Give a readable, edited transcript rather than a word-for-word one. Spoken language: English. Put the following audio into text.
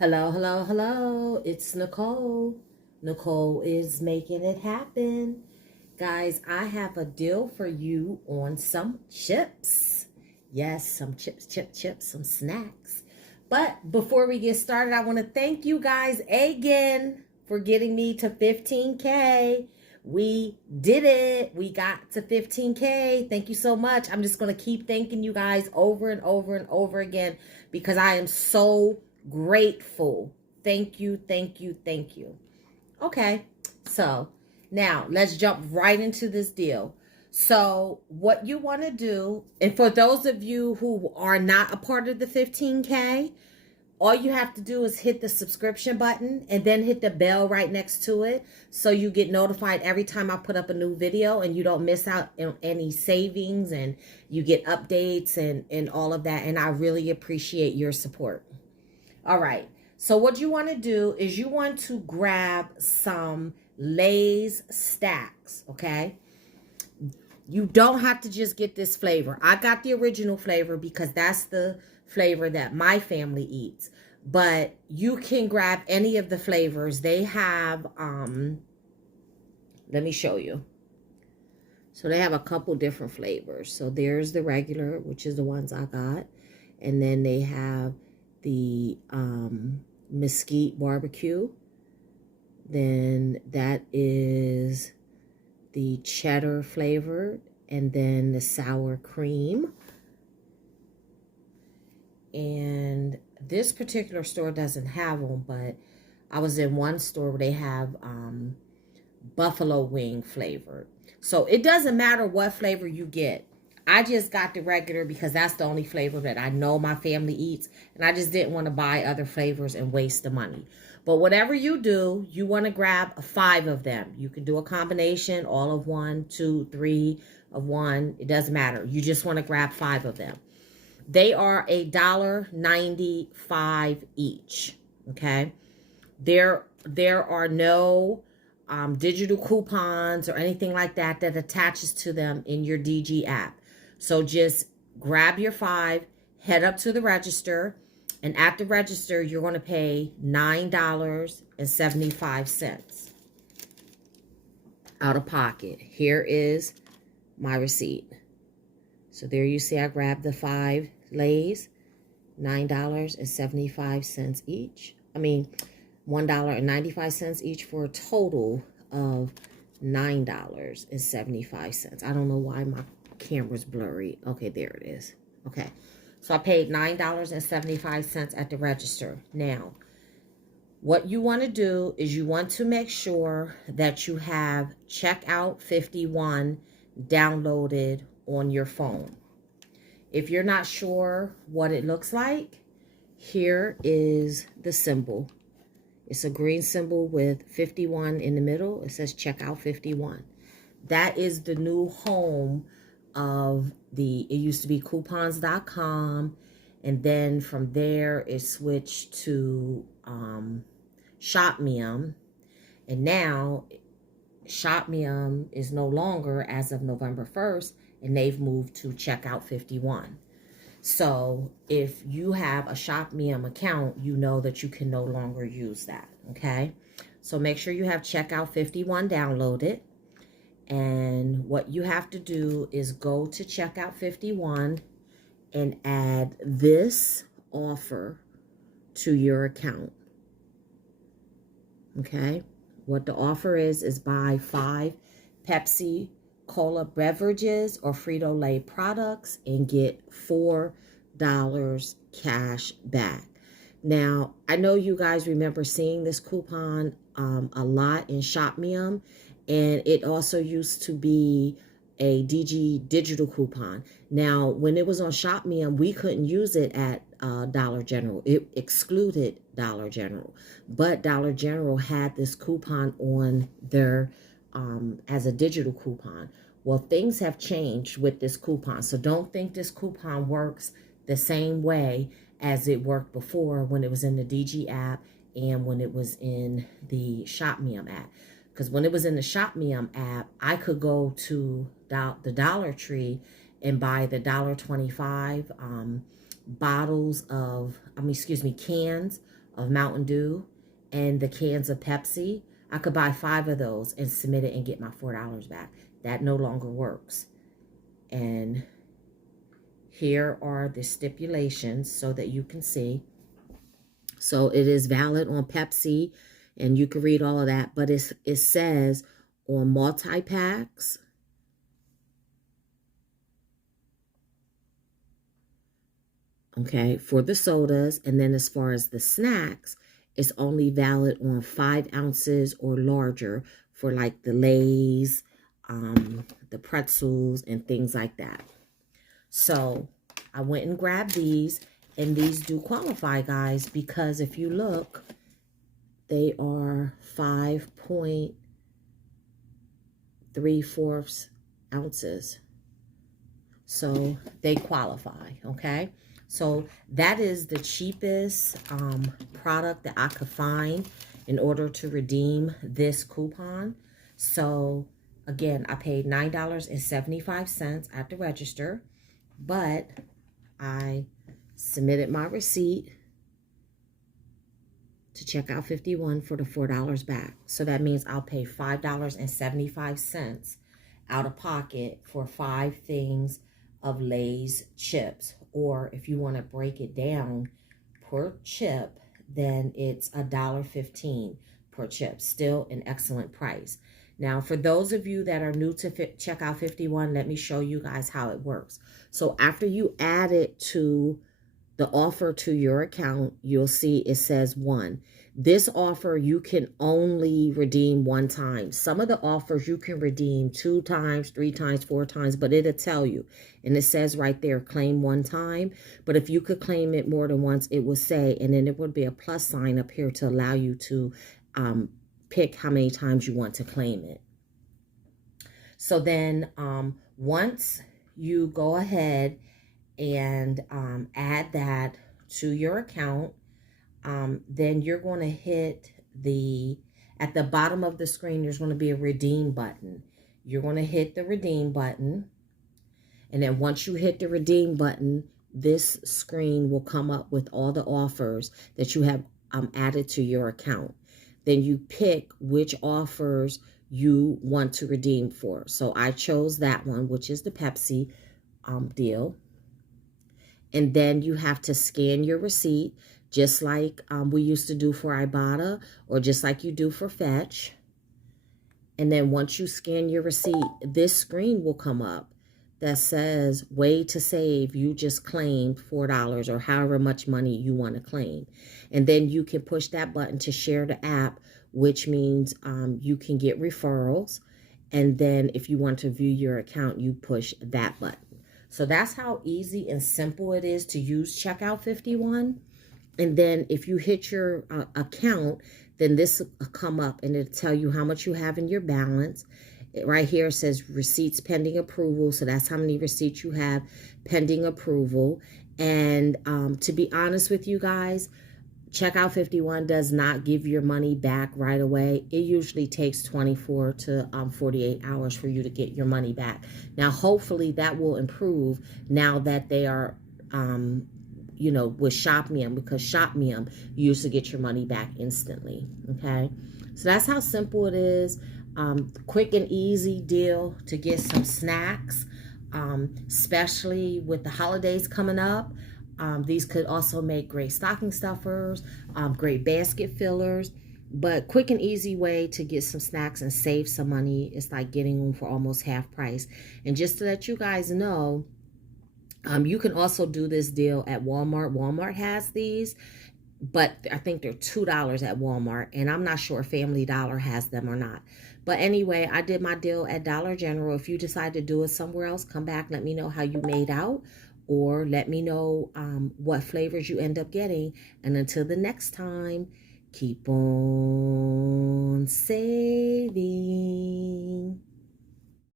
Hello, hello, hello. It's Nicole. Nicole is making it happen. Guys, I have a deal for you on some chips. Yes, some chips, some snacks. But before we get started, I want to thank you guys again for getting me to 15K. We did it. We got to 15K. Thank you so much. I'm just going to keep thanking you guys over and over and over again because I am so grateful. Thank you, thank you, thank you. Okay, so now let's jump right into this deal. So what you want to do, and for those of you who are not a part of the 15K, all you have to do is hit the subscription button and then hit the bell right next to it so you get notified every time I put up a new video and you don't miss out on any savings and you get updates and all of that. And I really appreciate your support. All right. So what you want to do is you want to grab some Lay's stacks, okay? You don't have to just get this flavor. I got the original flavor because that's the flavor that my family eats. But you can grab any of the flavors. They have, let me show you. So they have a couple different flavors. So there's the regular, which is the ones I got. And then they have the mesquite barbecue. Then that is the cheddar flavored, and then the sour cream. And this particular store doesn't have them, but I was in one store where they have buffalo wing flavored. So it doesn't matter what flavor you get. I just got the regular because that's the only flavor that I know my family eats. And I just didn't want to buy other flavors and waste the money. But whatever you do, you want to grab 5 of them. You can do a combination, all of 1, 2, 3 of 1. It doesn't matter. You just want to grab 5 of them. They are $1.95 each. Okay. There are no digital coupons or anything like that that attaches to them in your DG app. So just grab your 5, head up to the register, and at the register, you're going to pay $9.75 out of pocket. Here is my receipt. So there you see I grabbed the 5 Lay's, $9.75 each. I mean, $1.95 each for a total of $9.75. I don't know why my camera's blurry. Okay, there it is. Okay, so I paid $9.75 at the register. Now, what you want to do is you want to make sure that you have Checkout 51 downloaded on your phone. If you're not sure what it looks like, here is the symbol. It's a green symbol with 51 in the middle. It says Checkout 51. That is the new home of it used to be coupons.com. And then from there, it switched to Shopmium. And now Shopmium is no longer as of November 1st. And they've moved to Checkout 51. So if you have a Shopmium account, you know that you can no longer use that, okay? So make sure you have Checkout 51 downloaded. And what you have to do is go to Checkout 51 and add this offer to your account, okay? What the offer is buy 5 Pepsi Cola beverages or Frito-Lay products and get $4 cash back. Now, I know you guys remember seeing this coupon a lot in Shopmium, and it also used to be a DG digital coupon. Now, when it was on Shopmium, we couldn't use it at Dollar General. It excluded Dollar General, but Dollar General had this coupon on their as a digital coupon. Well, things have changed with this coupon. So don't think this coupon works the same way as it worked before when it was in the DG app and when it was in the Shopmium app. Because when it was in the Shopmium app, I could go to the Dollar Tree and buy the $1.25 bottles of, cans of Mountain Dew and the cans of Pepsi, I could buy 5 of those and submit it and get my $4 back. That no longer works. And here are the stipulations so that you can see. So it is valid on Pepsi, and you can read all of that, but it says on multi-packs, okay, for the sodas, and then as far as the snacks, it's only valid on 5 ounces or larger for like the Lay's, the pretzels, and things like that. So I went and grabbed these, and these do qualify, guys, because if you look, they are 5.3 ounces. So they qualify, okay? So that is the cheapest product that I could find in order to redeem this coupon. So again, I paid $9.75 at the register, but I submitted my receipt to checkout 51 for the $4 back. So that means I'll pay $5.75 out of pocket for 5 things of Lay's chips. Or if you want to break it down per chip, then it's $1.15 per chip. Still an excellent price. Now, for those of you that are new to checkout 51, let me show you guys how it works. So after you add it to the offer to your account, you'll see it says 1. This offer you can only redeem 1 time. Some of the offers you can redeem 2 times, 3 times, 4 times, but it'll tell you. And it says right there, claim 1 time. But if you could claim it more than once, it will say, and then there would be a plus sign up here to allow you to pick how many times you want to claim it. So then once you go ahead and add that to your account, then you're going to hit at the bottom of the screen, there's going to be a redeem button. You're going to hit the redeem button. And then once you hit the redeem button, this screen will come up with all the offers that you have added to your account. Then you pick which offers you want to redeem for. So I chose that one, which is the Pepsi deal. And then you have to scan your receipt, just like we used to do for Ibotta, or just like you do for Fetch. And then once you scan your receipt, this screen will come up that says, way to save, you just claimed $4 or however much money you want to claim. And then you can push that button to share the app, which means you can get referrals. And then if you want to view your account, you push that button. So that's how easy and simple it is to use Checkout 51. And then if you hit your account, then this will come up and it'll tell you how much you have in your balance. Right here it says receipts pending approval. So that's how many receipts you have pending approval. And to be honest with you guys, Checkout 51 does not give your money back right away. It usually takes 24 to 48 hours for you to get your money back. Now, hopefully that will improve now that they are, you know, with ShopMium, because ShopMium, you used to get your money back instantly, okay? So that's how simple it is. Quick and easy deal to get some snacks, especially with the holidays coming up. These could also make great stocking stuffers, great basket fillers, but quick and easy way to get some snacks and save some money. It's like getting them for almost half price. And just to let you guys know, you can also do this deal at Walmart. Walmart has these, but I think they're $2 at Walmart, and I'm not sure if Family Dollar has them or not. But anyway, I did my deal at Dollar General. If you decide to do it somewhere else, come back, let me know how you made out. Or let me know what flavors you end up getting. And until the next time, keep on saving.